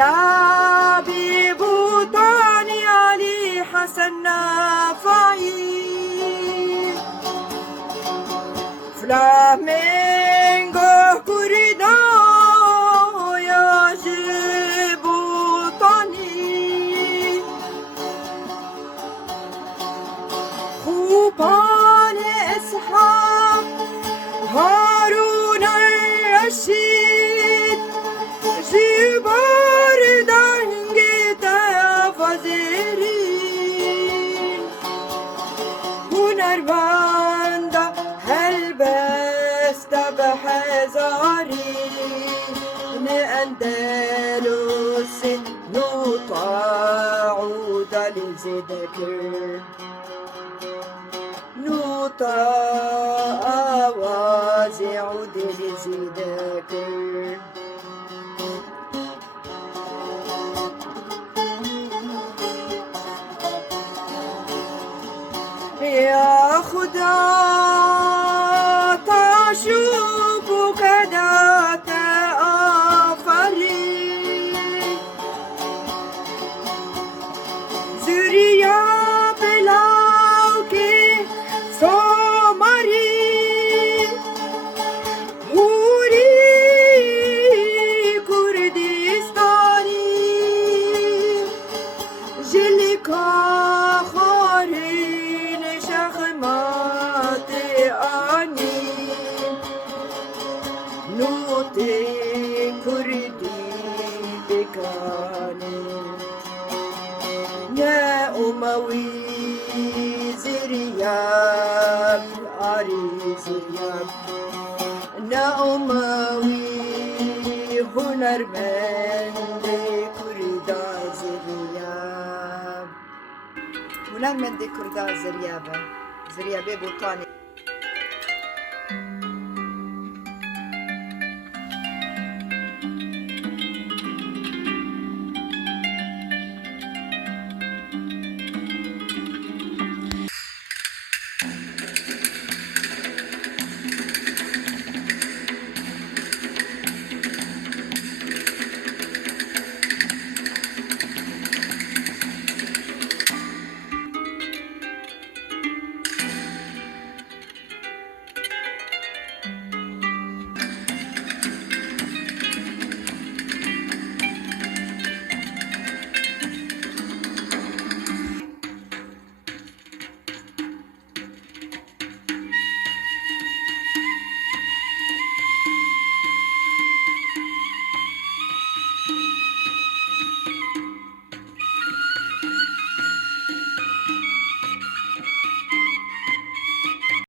زريا ببوطاني علي حسن نافعي فلامينغو كوريدا يا جبوطاني خوبان إسحاق هارون الرشيد جبار دنگت وزیرین هنرمند هلبست به هزارین اندلس نطاع دلیز ذکر نطاع وازع دلیز ذکر يا خدا تعشوبك ذات آفرين زريا بلاوك سومري هوري كردستاني جلكا نوتي كردي بكاني يا أموي زرياب أري زرياب يا أموي هنرمند كردا زرياب هنرمند كردا زريابة زريابة بوطاني